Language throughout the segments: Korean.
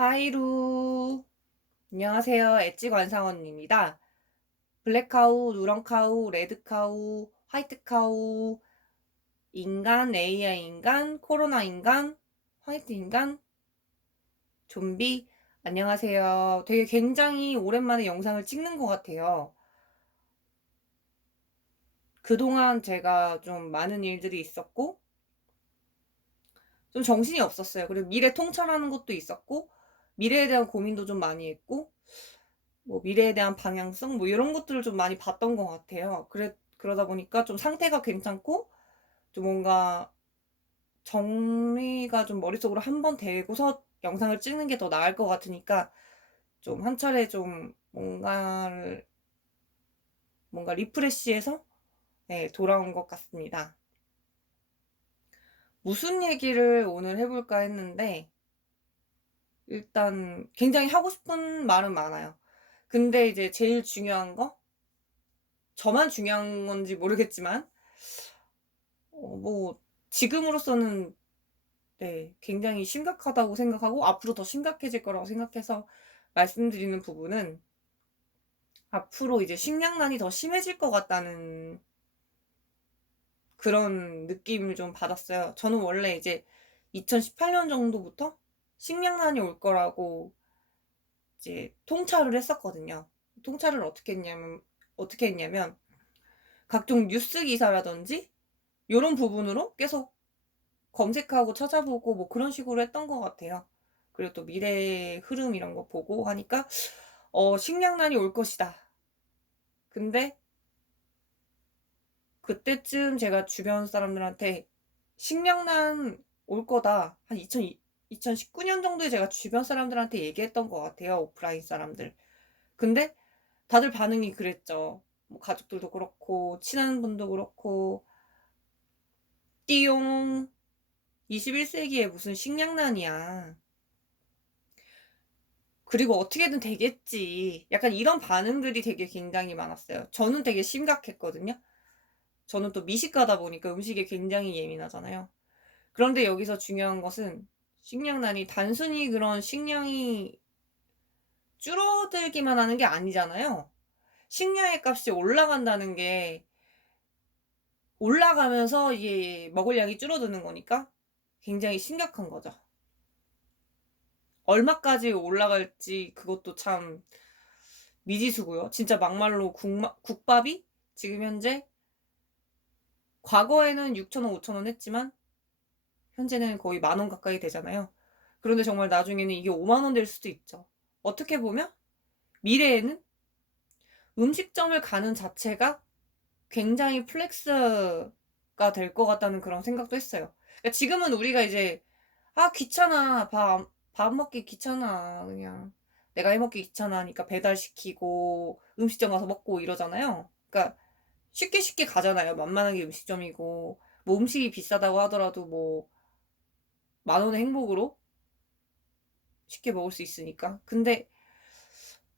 하이루. 안녕하세요. 엣지 관상원입니다. 블랙카우, 누런카우, 레드카우, 화이트카우, 인간, AI 인간, 코로나 인간, 화이트 인간, 좀비. 안녕하세요. 되게 굉장히 오랜만에 영상을 찍는 것 같아요. 그동안 제가 좀 많은 일들이 있었고, 좀 정신이 없었어요. 그리고 미래 통찰하는 것도 있었고, 미래에 대한 고민도 좀 많이 했고, 뭐 미래에 대한 방향성 뭐 이런 것들을 좀 많이 봤던 것 같아요. 그러다 보니까 좀 상태가 괜찮고 좀 뭔가 정리가 좀 머릿속으로 한번 되고서 영상을 찍는 게 더 나을 것 같으니까 좀 한 차례 좀 뭔가 리프레시해서 네, 돌아온 것 같습니다. 무슨 얘기를 오늘 해볼까 했는데 일단 굉장히 하고 싶은 말은 많아요. 근데 이제 제일 중요한 거 저만 중요한 건지 모르겠지만 뭐 지금으로서는 네, 굉장히 심각하다고 생각하고 앞으로 더 심각해질 거라고 생각해서 말씀드리는 부분은 앞으로 이제 식량난이 더 심해질 것 같다는 그런 느낌을 좀 받았어요. 저는 원래 이제 2018년 정도부터 식량난이 올 거라고 이제 통찰을 했었거든요. 통찰을 어떻게 했냐면 각종 뉴스 기사라든지 이런 부분으로 계속 검색하고 찾아보고 뭐 그런 식으로 했던 것 같아요. 그리고 또 미래의 흐름 이런 거 보고 하니까 식량난이 올 것이다. 근데 그때쯤 제가 주변 사람들한테 식량난 올 거다. 한 2019년 정도에 제가 주변 사람들한테 얘기했던 것 같아요. 오프라인 사람들. 근데 다들 반응이 그랬죠. 뭐 가족들도 그렇고 친한 분도 그렇고 띠용 21세기에 무슨 식량난이야. 그리고 어떻게든 되겠지. 약간 이런 반응들이 되게 굉장히 많았어요. 저는 되게 심각했거든요. 저는 또 미식가다 보니까 음식에 굉장히 예민하잖아요. 그런데 여기서 중요한 것은 식량난이 단순히 그런 식량이 줄어들기만 하는 게 아니잖아요. 식량의 값이 올라간다는 게 올라가면서 이게 먹을 양이 줄어드는 거니까 굉장히 심각한 거죠. 얼마까지 올라갈지 그것도 참 미지수고요. 진짜 막말로 국밥이 지금 현재 과거에는 6,000원, 5,000원 했지만 현재는 거의 10,000원 가까이 되잖아요. 그런데 정말 나중에는 이게 50,000원 될 수도 있죠. 어떻게 보면 미래에는 음식점을 가는 자체가 굉장히 플렉스가 될 것 같다는 그런 생각도 했어요. 그러니까 지금은 우리가 이제 귀찮아. 밥 먹기 귀찮아. 그냥 내가 해 먹기 귀찮아 하니까 배달시키고 음식점 가서 먹고 이러잖아요. 그러니까 쉽게 쉽게 가잖아요. 만만한 게 음식점이고 뭐 음식이 비싸다고 하더라도 뭐 10,000원의 행복으로 쉽게 먹을 수 있으니까. 근데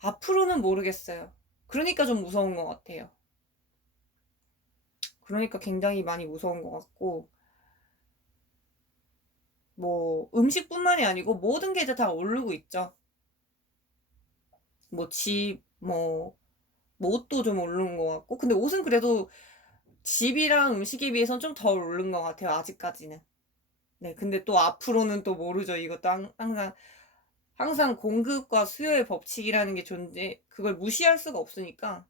앞으로는 모르겠어요. 그러니까 좀 무서운 것 같아요. 그러니까 굉장히 많이 무서운 것 같고 뭐 음식뿐만이 아니고 모든 게 이제 다 오르고 있죠. 뭐 뭐 옷도 좀 오른 것 같고 근데 옷은 그래도 집이랑 음식에 비해서는 좀 덜 오른 것 같아요. 아직까지는. 네, 근데 또 앞으로는 또 모르죠. 이것도 항상 공급과 수요의 법칙이라는 게 그걸 무시할 수가 없으니까,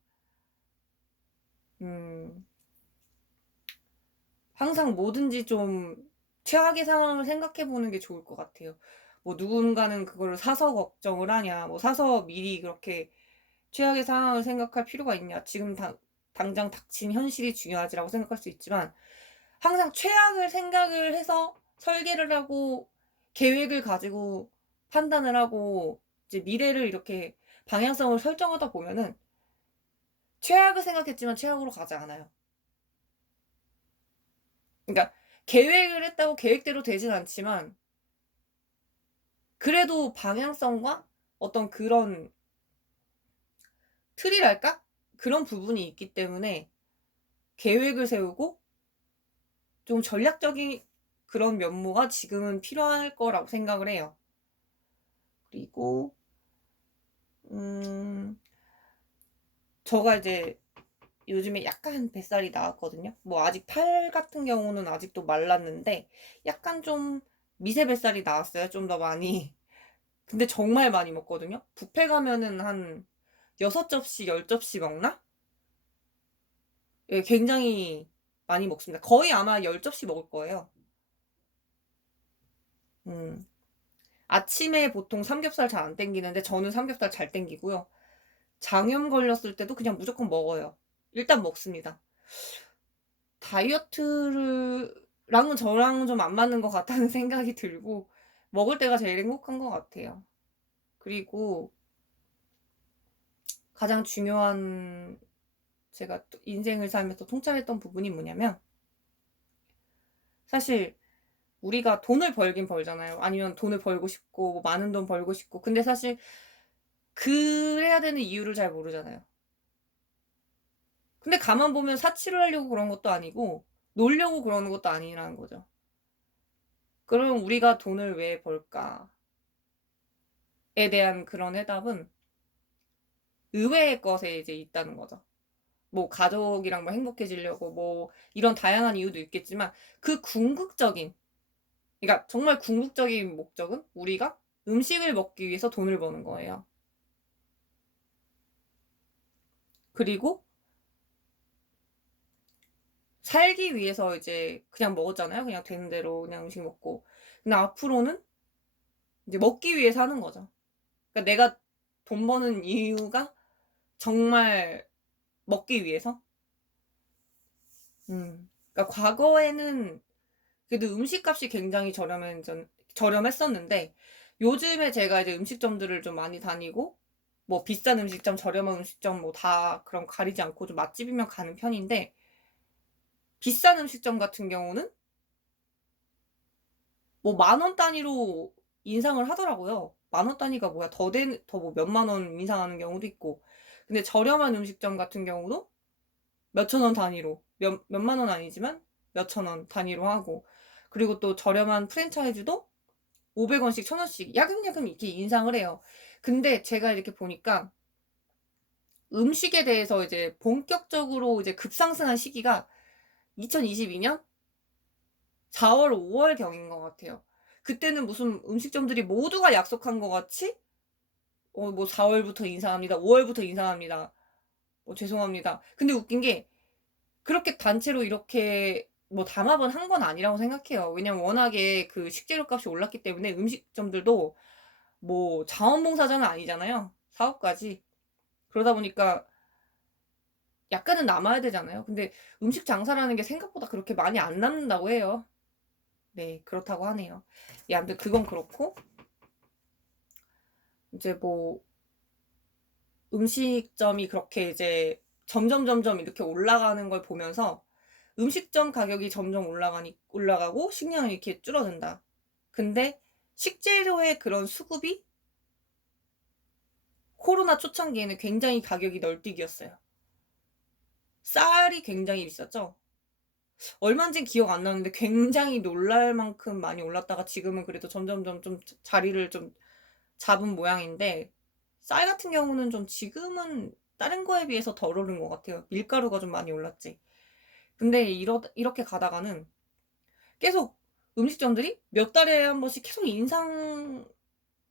음, 항상 뭐든지 좀 최악의 상황을 생각해 보는 게 좋을 것 같아요. 뭐 누군가는 그거를 사서 걱정을 하냐, 뭐 사서 미리 그렇게 최악의 상황을 생각할 필요가 있냐, 당장 닥친 현실이 중요하지라고 생각할 수 있지만, 항상 최악을 생각을 해서 설계를 하고 계획을 가지고 판단을 하고 이제 미래를 이렇게 방향성을 설정하다 보면은 최악을 생각했지만 최악으로 가지 않아요. 그러니까 계획을 했다고 계획대로 되진 않지만 그래도 방향성과 어떤 그런 틀이랄까? 그런 부분이 있기 때문에 계획을 세우고 좀 전략적인 그런 면모가 지금은 필요할 거라고 생각을 해요. 그리고 저가 이제 요즘에 약간 뱃살이 나왔거든요. 뭐 아직 팔 같은 경우는 아직도 말랐는데 약간 좀 미세 뱃살이 나왔어요. 좀 더 많이. 근데 정말 많이 먹거든요. 뷔페 가면은 한 6접시, 10접시 먹나? 예, 굉장히 많이 먹습니다. 거의 아마 10접시 먹을 거예요. 음. 아침에 보통 삼겹살 잘 안 땡기는데 저는 삼겹살 잘 땡기고요. 장염 걸렸을 때도 그냥 무조건 먹어요. 일단 먹습니다. 다이어트를 랑은 저랑은 좀 안 맞는 것 같다는 생각이 들고 먹을 때가 제일 행복한 것 같아요. 그리고 가장 중요한 제가 또 인생을 살면서 통찰했던 부분이 뭐냐면 사실 우리가 돈을 벌긴 벌잖아요. 아니면 돈을 벌고 싶고 뭐 많은 돈 벌고 싶고 근데 사실 그래야 되는 이유를 잘 모르잖아요. 근데 가만 보면 사치를 하려고 그런 것도 아니고 놀려고 그러는 것도 아니라는 거죠. 그럼 우리가 돈을 왜 벌까에 대한 그런 해답은 의외의 것에 이제 있다는 거죠. 뭐 가족이랑 뭐 행복해지려고 뭐 이런 다양한 이유도 있겠지만 그 궁극적인 그러니까 정말 궁극적인 목적은 우리가 음식을 먹기 위해서 돈을 버는 거예요. 그리고 살기 위해서 이제 그냥 먹었잖아요. 그냥 되는 대로 그냥 음식 먹고. 근데 앞으로는 이제 먹기 위해 사는 거죠. 그러니까 내가 돈 버는 이유가 정말 먹기 위해서. 그러니까 과거에는 그래도 음식값이 굉장히 저렴했었는데 요즘에 제가 이제 음식점들을 좀 많이 다니고 뭐 비싼 음식점, 저렴한 음식점 뭐 다 그런 가리지 않고 좀 맛집이면 가는 편인데 비싼 음식점 같은 경우는 뭐 만 원 단위로 인상을 하더라고요. 만 원 단위가 뭐야? 더 뭐 몇만 원 인상하는 경우도 있고. 근데 저렴한 음식점 같은 경우도 몇천 원 단위로 몇만 원 아니지만 몇천 원 단위로 하고 그리고 또 저렴한 프랜차이즈도 500원씩 1000원씩 야금야금 이렇게 인상을 해요. 근데 제가 이렇게 보니까 음식에 대해서 이제 본격적으로 이제 급상승한 시기가 2022년 4월, 5월 경인 것 같아요. 그때는 무슨 음식점들이 모두가 약속한 것 같이 뭐 4월부터 인상합니다. 5월부터 인상합니다. 죄송합니다. 근데 웃긴 게 그렇게 단체로 이렇게 뭐 담합은 한 건 아니라고 생각해요. 왜냐면 워낙에 그 식재료 값이 올랐기 때문에 음식점들도 뭐 자원봉사자는 아니잖아요. 사업가지. 그러다 보니까 약간은 남아야 되잖아요. 근데 음식 장사라는 게 생각보다 그렇게 많이 안 남는다고 해요. 네, 그렇다고 하네요. 예, 아무튼 그건 그렇고 이제 뭐 음식점이 그렇게 이제 점점 이렇게 올라가는 걸 보면서 음식점 가격이 점점 올라가고 식량이 이렇게 줄어든다. 근데 식재료의 그런 수급이 코로나 초창기에는 굉장히 가격이 널뛰기였어요. 쌀이 굉장히 비쌌죠. 얼마인진 기억 안 나는데 굉장히 놀랄 만큼 많이 올랐다가 지금은 그래도 점점점 좀 자리를 좀 잡은 모양인데 쌀 같은 경우는 좀 지금은 다른 거에 비해서 덜 오른 것 같아요. 밀가루가 좀 많이 올랐지. 근데 이렇게 가다가는 계속 음식점들이 몇 달에 한 번씩 계속 인상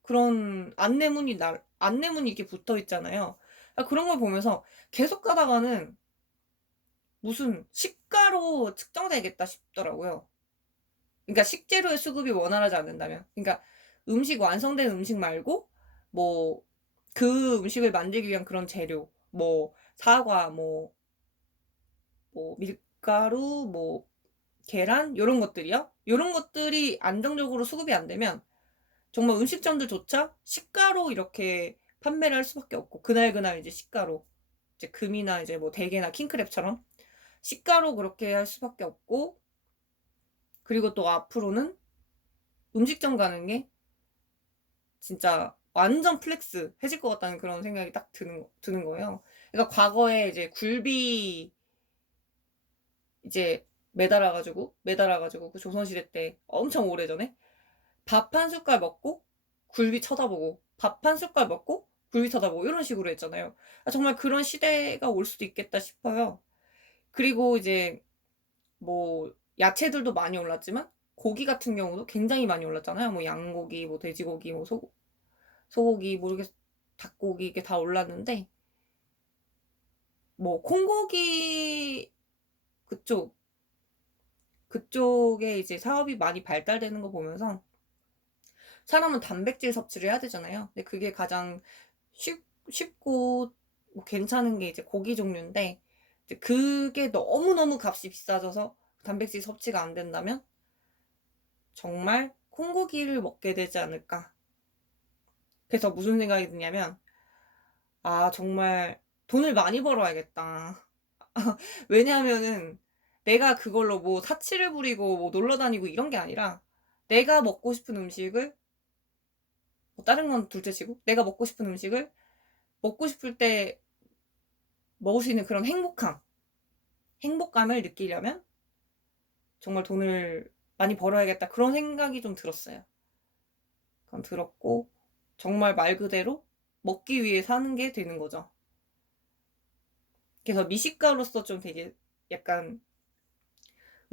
그런 안내문이 이렇게 붙어 있잖아요. 그런 걸 보면서 계속 가다가는 무슨 시가로 측정되겠다 싶더라고요. 그러니까 식재료의 수급이 원활하지 않는다면. 그러니까 완성된 음식 말고 뭐 그 음식을 만들기 위한 그런 재료, 뭐 사과, 뭐 밀가루, 뭐 계란 요런 것들이요. 요런 것들이 안정적으로 수급이 안 되면 정말 음식점들조차 시가로 이렇게 판매를 할 수밖에 없고 그날그날 이제 시가로 이제 금이나 이제 뭐 대게나 킹크랩처럼 시가로 그렇게 할 수밖에 없고 그리고 또 앞으로는 음식점 가는 게 진짜 완전 플렉스해질 것 같다는 그런 생각이 딱 드는 거예요. 그러니까 과거에 이제 굴비 이제 매달아 가지고 그 조선시대 때 엄청 오래전에 밥 한 숟갈 먹고 굴비 쳐다보고 밥 한 숟갈 먹고 굴비타다 뭐 이런 식으로 했잖아요. 정말 그런 시대가 올 수도 있겠다 싶어요. 그리고 이제 뭐 야채들도 많이 올랐지만 고기 같은 경우도 굉장히 많이 올랐잖아요. 뭐 양고기, 뭐 돼지고기, 뭐 소고기 모르겠 닭고기 이게 다 올랐는데 뭐 콩고기 그쪽 그쪽에 이제 사업이 많이 발달되는 거 보면서 사람은 단백질 섭취를 해야 되잖아요. 근데 그게 가장 쉽고 뭐 괜찮은 게 이제 고기 종류인데 이제 그게 너무너무 값이 비싸져서 단백질 섭취가 안 된다면 정말 콩고기를 먹게 되지 않을까. 그래서 무슨 생각이 드냐면 정말 돈을 많이 벌어야겠다. 왜냐하면은 내가 그걸로 뭐 사치를 부리고 뭐 놀러 다니고 이런 게 아니라 내가 먹고 싶은 음식을 뭐 다른 건 둘째치고 내가 먹고 싶은 음식을 먹고 싶을 때 먹을 수 있는 그런 행복감을 느끼려면 정말 돈을 많이 벌어야겠다. 그런 생각이 좀 들었어요. 그건 들었고 정말 말 그대로 먹기 위해 사는 게 되는 거죠. 그래서 미식가로서 좀 되게 약간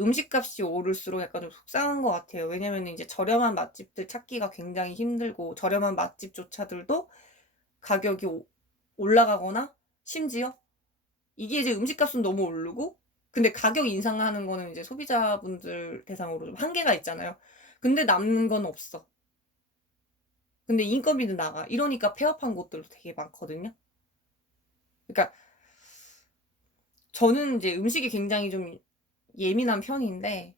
음식값이 오를수록 약간 좀 속상한 것 같아요. 왜냐면 이제 저렴한 맛집들 찾기가 굉장히 힘들고 저렴한 맛집조차들도 가격이 올라가거나 심지어 이게 이제 음식값은 너무 오르고 근데 가격 인상하는 거는 이제 소비자분들 대상으로 좀 한계가 있잖아요. 근데 남는 건 없어. 근데 인건비는 나가. 이러니까 폐업한 곳들도 되게 많거든요. 그러니까 저는 이제 음식이 굉장히 좀 예민한 편인데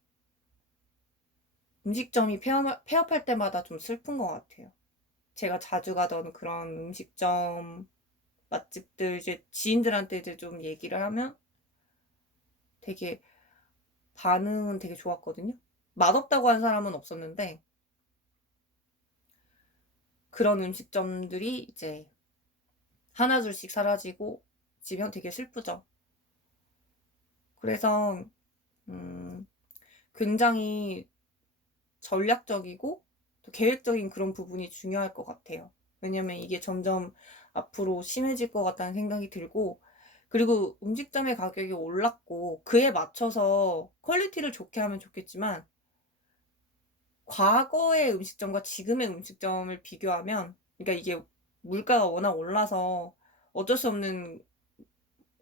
음식점이 폐업할 때마다 좀 슬픈 것 같아요. 제가 자주 가던 그런 음식점 맛집들 이제 지인들한테 이제 좀 얘기를 하면 되게 반응은 되게 좋았거든요. 맛없다고 한 사람은 없었는데 그런 음식점들이 이제 하나둘씩 사라지고 지면 되게 슬프죠. 그래서 음, 굉장히 전략적이고 또 계획적인 그런 부분이 중요할 것 같아요. 왜냐면 이게 점점 앞으로 심해질 것 같다는 생각이 들고 그리고 음식점의 가격이 올랐고 그에 맞춰서 퀄리티를 좋게 하면 좋겠지만 과거의 음식점과 지금의 음식점을 비교하면 그러니까 이게 물가가 워낙 올라서 어쩔 수 없는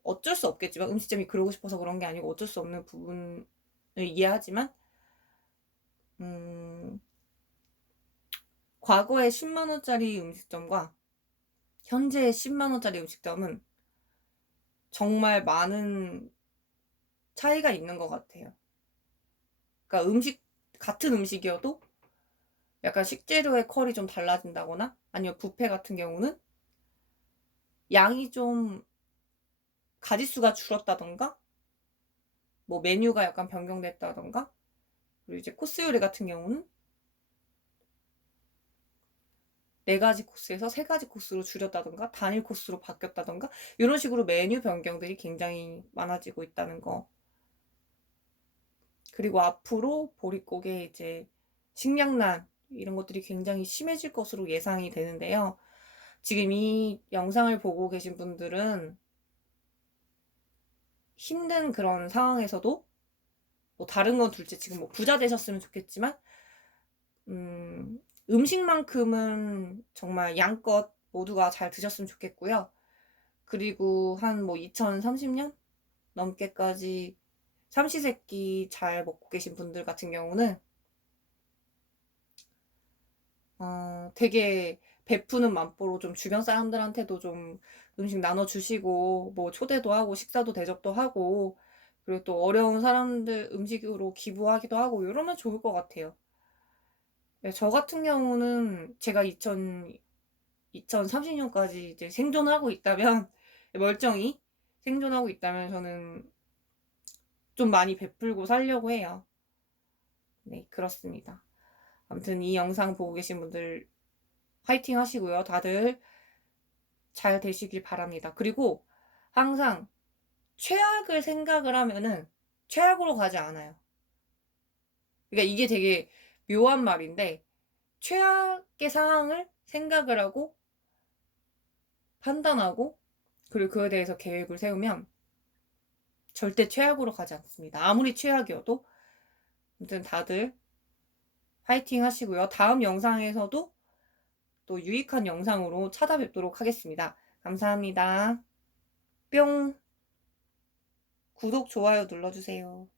어쩔 수 없겠지만 음식점이 그러고 싶어서 그런 게 아니고 어쩔 수 없는 부분을 이해하지만 음, 과거의 10만 원짜리 음식점과 현재의 10만 원짜리 음식점은 정말 많은 차이가 있는 것 같아요. 그러니까 같은 음식이어도 약간 식재료의 퀄이 좀 달라진다거나 아니면 뷔페 같은 경우는 양이 좀 가짓수가 줄었다던가 뭐 메뉴가 약간 변경됐다던가 그리고 이제 코스 요리 같은 경우는 4가지 코스에서 3가지 코스로 줄였다던가 단일 코스로 바뀌었다던가 이런 식으로 메뉴 변경들이 굉장히 많아지고 있다는 거. 그리고 앞으로 보릿고개 이제 식량난 이런 것들이 굉장히 심해질 것으로 예상이 되는데요. 지금 이 영상을 보고 계신 분들은 힘든 그런 상황에서도 뭐 다른 건 둘째 지금 뭐 부자 되셨으면 좋겠지만 음식만큼은 정말 양껏 모두가 잘 드셨으면 좋겠고요. 그리고 한 뭐 2030년 넘게까지 삼시세끼 잘 먹고 계신 분들 같은 경우는 되게 베푸는 만보로 좀 주변 사람들한테도 좀 음식 나눠주시고 뭐 초대도 하고 식사도 대접도 하고 그리고 또 어려운 사람들 음식으로 기부하기도 하고 이러면 좋을 것 같아요. 네, 저 같은 경우는 제가 2030년까지 이제 생존하고 있다면 멀쩡히 생존하고 있다면 저는 좀 많이 베풀고 살려고 해요. 네, 그렇습니다. 아무튼 이 영상 보고 계신 분들 화이팅 하시고요. 다들 잘 되시길 바랍니다. 그리고 항상 최악을 생각을 하면은 최악으로 가지 않아요. 그러니까 이게 되게 묘한 말인데 최악의 상황을 생각을 하고 판단하고 그리고 그에 대해서 계획을 세우면 절대 최악으로 가지 않습니다. 아무리 최악이어도. 아무튼 다들 화이팅 하시고요. 다음 영상에서도 또 유익한 영상으로 찾아뵙도록 하겠습니다. 감사합니다. 뿅. 구독, 좋아요 눌러주세요.